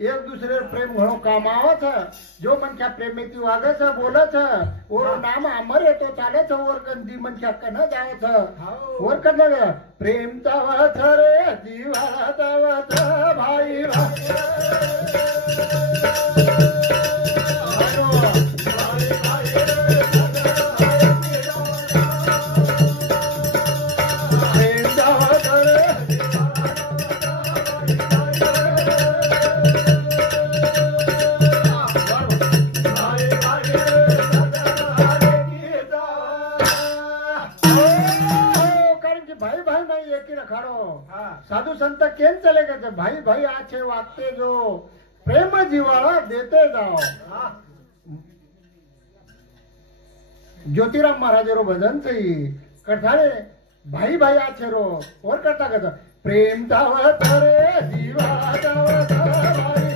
एक दूसरे प्रेम घणो कामावो छ जो मनख्या प्रेमेती वागे छ बोले छ ओरो नाम अमर है तो चाले छ और कंदी मनख्या कन जावे छ और कन प्रेम तावा छ रे जीवा तावा छ भाई साधु संत केम चले गए भाई भाई आछे वागते जो प्रेम जीवाला देते जाओ। ज्योतिराम महाराज रो भजन चाहिए करताड़े भाई भाई आछे रो और करता कहता प्रेम दावा करे जीवा दावा भाई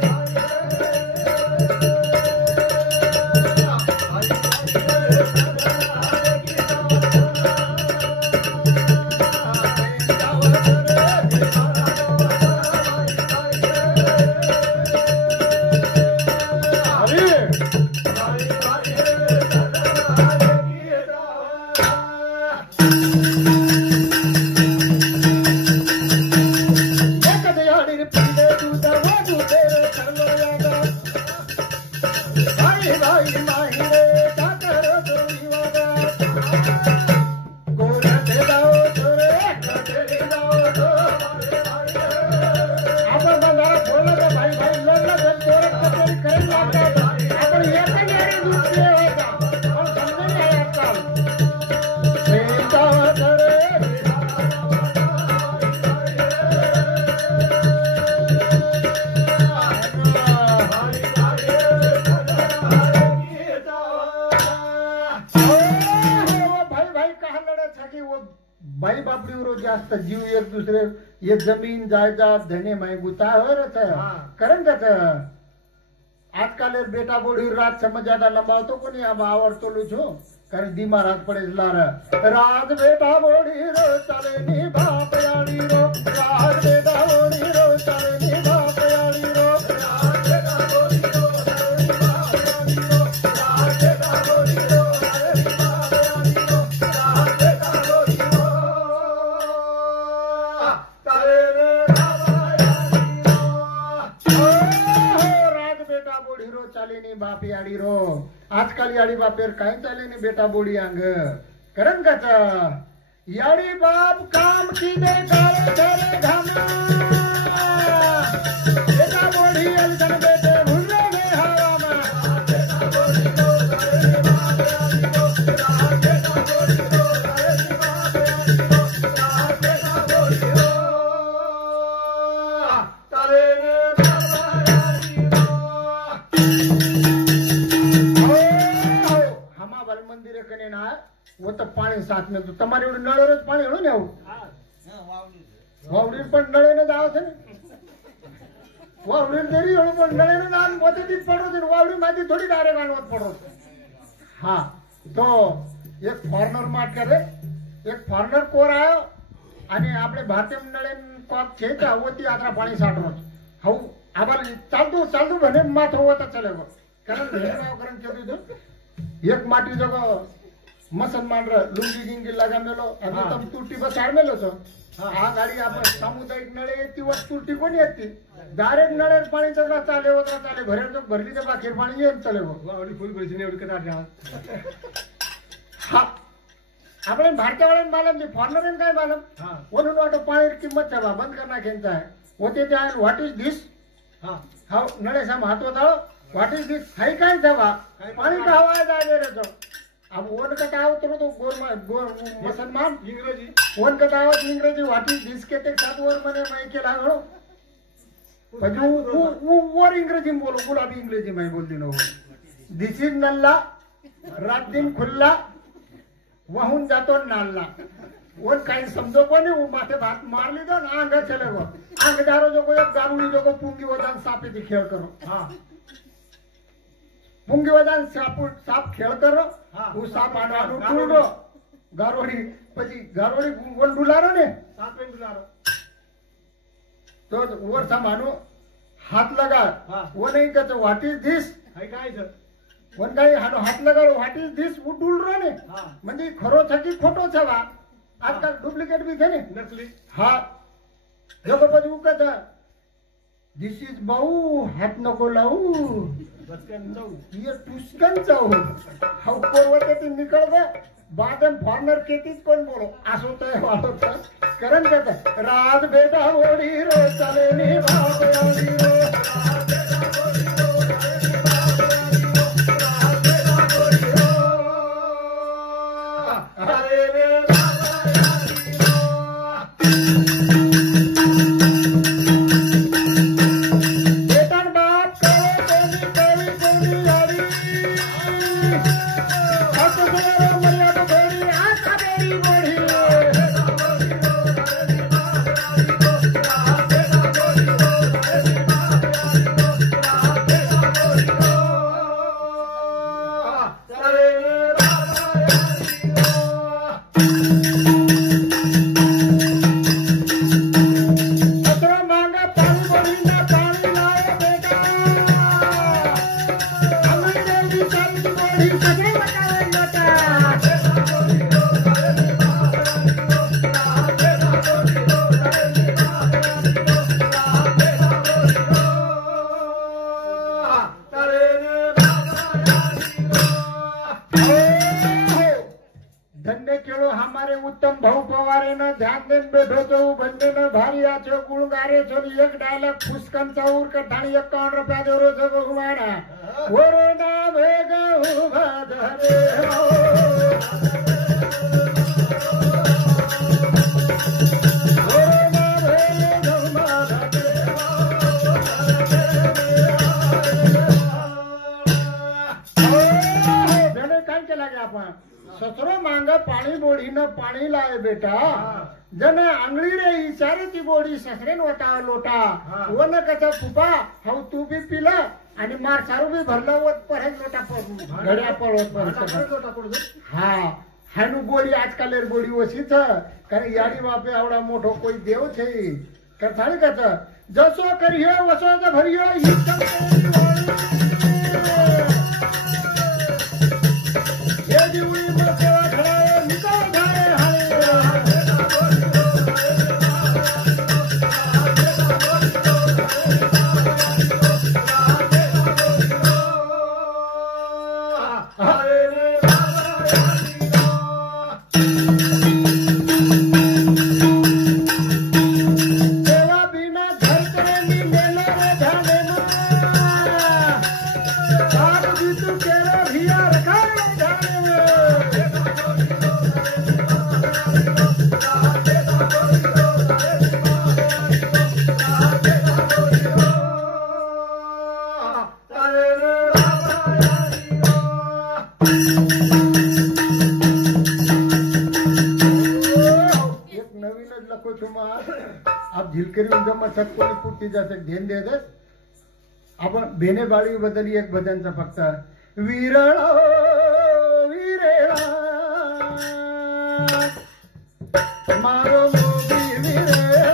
भाई बापड़ी रो जास्त जीव एक दूसरे ये जमीन जायदाद धने माय गुतावर करण का आजकाल बेटा बोड़ी रात समझ ज्यादा लंबावतो कोनी अब आवडतो लो छो कारण दी महाराज पड़े लार रात बेटा बोड़ी रो चले नी बाप याड़ी रो रात बेटा बोड़ी रो चले नी बाप याड़ी रो रात बेटा बोड़ी रो चले नी बाप याड़ी रो रात बेटा बोड़ी रो चले नी बाप याड़ी रो रात बेटा बोड़ी रो चले रे बाबा याड़ी रो रात बेटा बोड़ी रो चले नी बाप याड़ी रो आजकाल याडी बापेर काय चाले नी बेटा बोडी अंग करन का याडी बाप काम की दे करे करे घामा बेटा बोडी अलगन बेटे भुल्ले ने हवा में बेटा बोडी रो करे बाप याडी रो बेटा बोडी रो करे बाप याडी रो बेटा बोडी रो तारे रे बाबा याडी रो मंदिर कने ना वो तो पानी साथ में तो तुम्हारे उड़ नळे रोज पानी हळो ने आऊ वावडी पण नळे ने जाव छे वावडी देरी हळो पण नळे ने दान मोते ती पडो छे वावडी माती थोडी डायरेक्ट आणवत पडो हां तो एक फॉरेनर मार्ट करे एक फॉरेनर कोर आयो आणि आपले भारतीय नळे कॉक छे का होती यात्रा पाणी साठवत हाऊ आबार चालतो चालतो भने मात्र होता चलेगो कारण भेडगाव करण केदू तो एक माटी जगह मुसलमान लुंगी गिंगी लगा मेलो अभी तम तुटी बसाड़ मेलो छो आ गाड़ी आपण सामुदायिक नळे येती व तुटी कोणी येती डायरेक्ट नळे पाणी चढला चाले भरे तो भरली ते बाकी पाणी येत चले वावडी फुल भरची एवढी कदा हा આપણે ભારતીય માલમ છે ફોરેનર काय मालम ઓનું નોટો પાણી કિંમત છે બંધ કરના ખેંચતા है होते त्या व्हाट इज दिस हाउ नळे साम हातो ताळो व्हाट इज दिस हाय काय जावा पाणी का हवा जागे रे जो अब ओन कथा आवतो तो गोर मुसलमान इंग्रजी ओन कथा आवत इंग्रजी व्हाट इज दिस के ते सात वर मने मैं केला हो પછી वर इंग्रजी में बोलो गुलाबी इंग्रजी में बोल दिनो दिस इज नल्ला रात दिन खुल्ला वाहून जातो नालला वो काही समझो को नहीं वो माथे भात मार ली दो ना आंगा चले गो आंगदारो जो को एक गारुड़ी जो को पुंगी वदान सापे दी खेल करो हां पुंगी वदान साप खेल करो वो साप आनो टूडो गारोड़ी પછી ગારોડી ગોલ ડુલારો ને સાપે ડુલારો तो वर सामानो हाथ लगा वो नहीं कहते व्हाट इज दिस हाय काय छ वन काय हानो हाथ लगाडो व्हाट इज दिस उडुल रो ने म्हणजे खरो छकी खोटो छवा आजकाल डुप्लिकेट भी थे ने नकली हाँ जो को पद उका था दिस इज बाऊ हाथ नको लाऊ बसकन जाऊ ये टुस्कन जाऊ हाउ कोरवते ती निकल गए बादम फॉर्नर केतीच कोण बोलो असो तो वालो था करन कहता रात बेटा ओडी रो चले नी बाप ओडी रो उत्तम भाऊ पवारे न ध्यान देन बैठो तो बंदे न भारी आछो गुणगारे छो एक डायलॉग पुष्कन चौर का ठाणी 51 रुपया देरो छो गुमाड़ा ओरो ना भेगा हो भादरे हो ओरो ना भेगा हो भादरे हो जने काय केला गया आपण ससरो मांगा पाणी बोडी न पाणी लाए बेटा जने आंगली रे इशारे ती बोडी ससरे नोटा लोटा वो न कचा फुपा हाउ तू भी पिला आणि मार सारू भी भरला वत पर लोटा घड्या पळवत पर हा हानु बोडी आजकाल बोडी वशीच कारण याडी बापे आवडा मोठो कोई देव छे कर थाळी कचा जसो करियो वसो ज भरियो ये जीवी आप झिलकरी जमत कोणी पुट्टी जातं ध्यान द्यायचं आपण बेनेबाळी बद्दल एक भजनचा फक्त विरळा विरळा मारो मोगी विरळा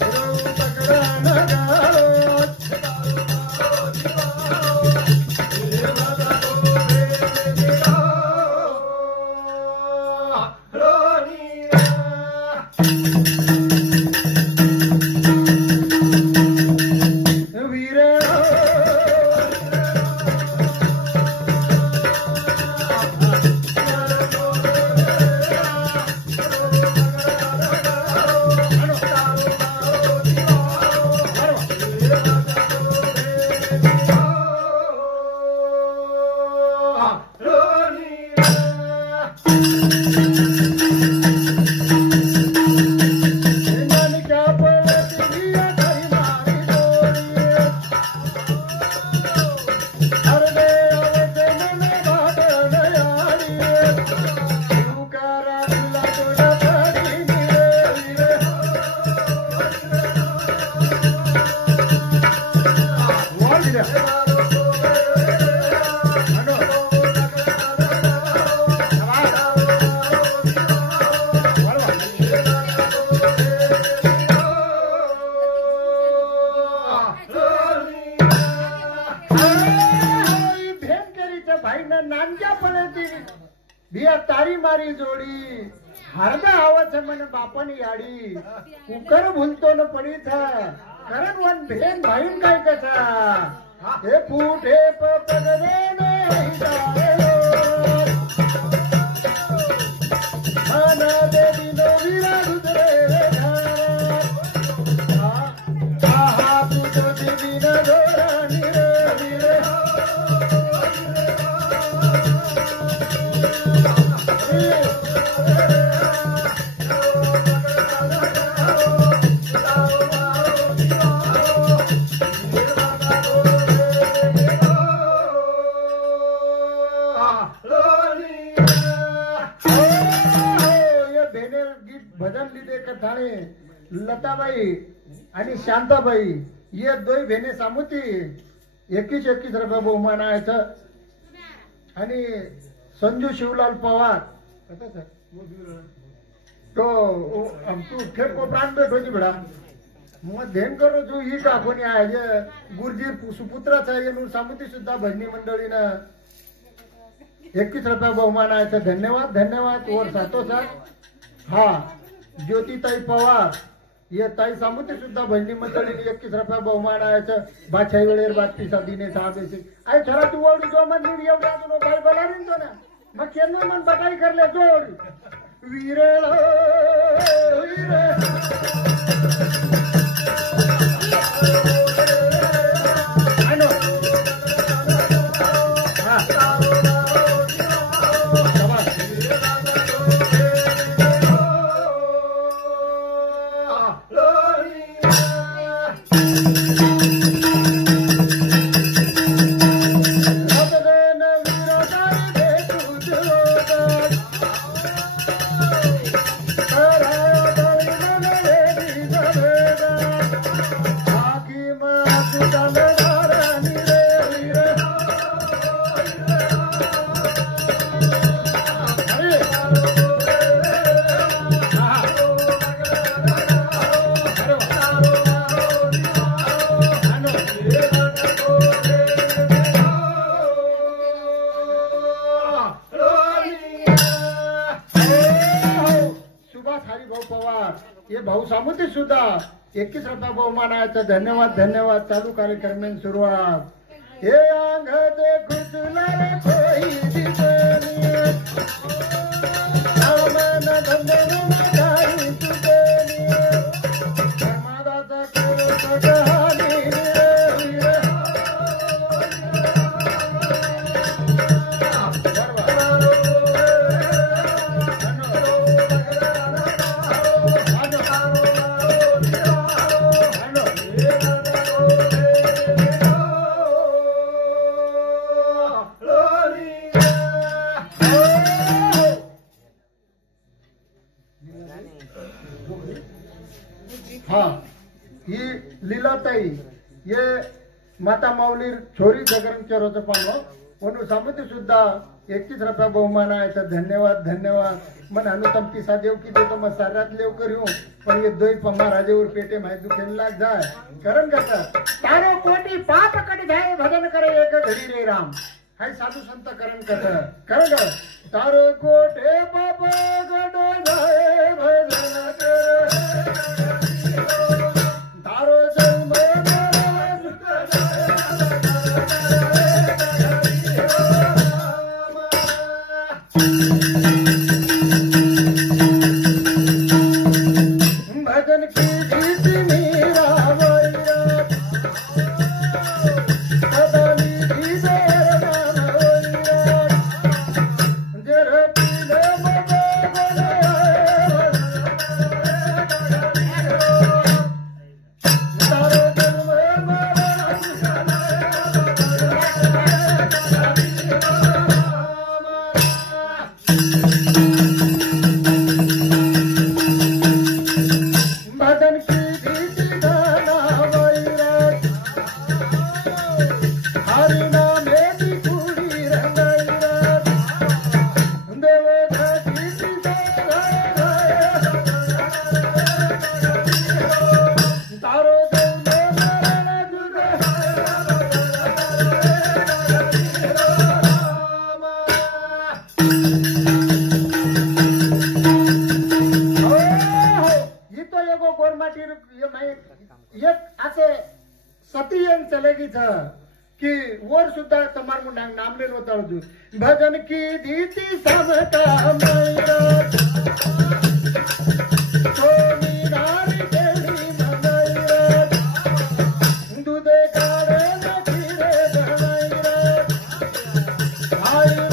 रो पकडा न गाळो बिया तारी मारी जोडी हरदा आवाज मन बापन याडी कुकर भूलतो न पडी था करण वन भेन भाईन काय कथा हे फूटे पगरे ने आना देवी नो वीरा रुद्रे आहा तू देवी न दोरानी रे भजन लिदे कथाने लताबाई आणि शांताबाई ये दोन भेने सामुती 21 रुपये बहुमान आहे आणि संजू शिवलाल पवार तो तू खेळ को प्राण भेट होती बेडा मग धेन करो तू ही का कोणी आहे जे गुरुजी सुपुत्राचा येऊन सामुती सुद्धा भजनी मंडळीनं 21 रुपये बहुमान आहे धन्यवाद धन्यवाद और साथ हा ज्योतिताई पवार ये ताई सामुती सुद्धा भजनी मंडळीने 21 रुपये बहुमान आहे बादशाही वेळेर बातमीचा दिने साहेब आई थोडा तू ओढू जो मन नीड एवढा तुला बाई बोलावीन तो ना मग केनो मन बटाई करले जोड वीरळ भाऊ सामुती सुद्धा 21 रुपये बहुमान आहे धन्यवाद धन्यवाद चालू कार्यक्रम सुरुवात हे अंग दे खुदला कोई दिसनी आमन धंदे नाही तुझनी परमादाचा कोण कहाणी हाँ ही लीलाताई ये माता माऊली छोरी जगरण चरोच पानो म्हणून सामुती सुद्धा 21 रुपये बहुमान आहे धन्यवाद धन्यवाद मन अनुतमती सादेव की देतो मग साऱ्यात लेवकर येऊ पण ये दोई पम्मा राजेवर पेटे माहिती दुखेन लाग जाय करण करता तारो कोटी पाप कट जाय भजन करे एक घडी रे राम हाय साधू संत करण कर तारो कोटे पाप कट जाय भजन करे तारो जन्म भजन की गीत मेरा वैरा कदली की देर नाम वैरा जर पीले एन चलेगी था कि और सुद्धा तमार मुंडा नाम ले लो तळजू भजन की दीति समता मैरा सोनी नारी देवी मनैरा दूध काढ़े न खीरे बनैरा आई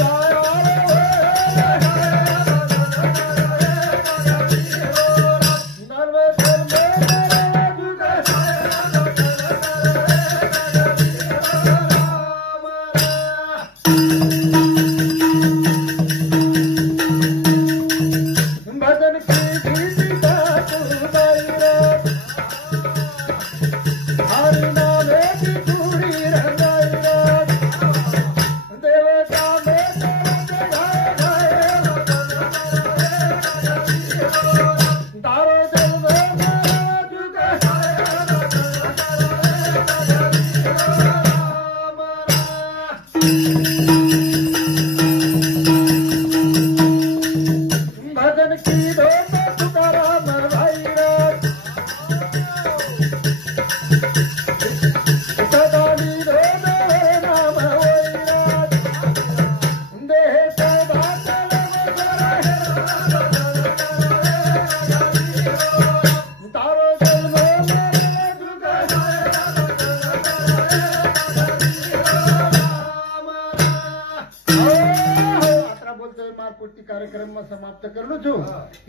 कार्यक्रम में समाप्त कर लू छू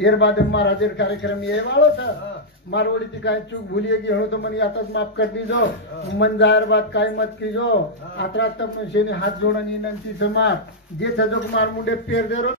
एर बाद मारा जेर कार्यक्रम ये वालो था मारवाड़ी थी काय चूक भूलिए गई हो तो मन यातच माफ कर दीजो मन जाहिर बात काय मत कीजो आत्रा तब शेने हाथ जोड़नी नंती समाप जे थजो मार मुंडे पेर दे रो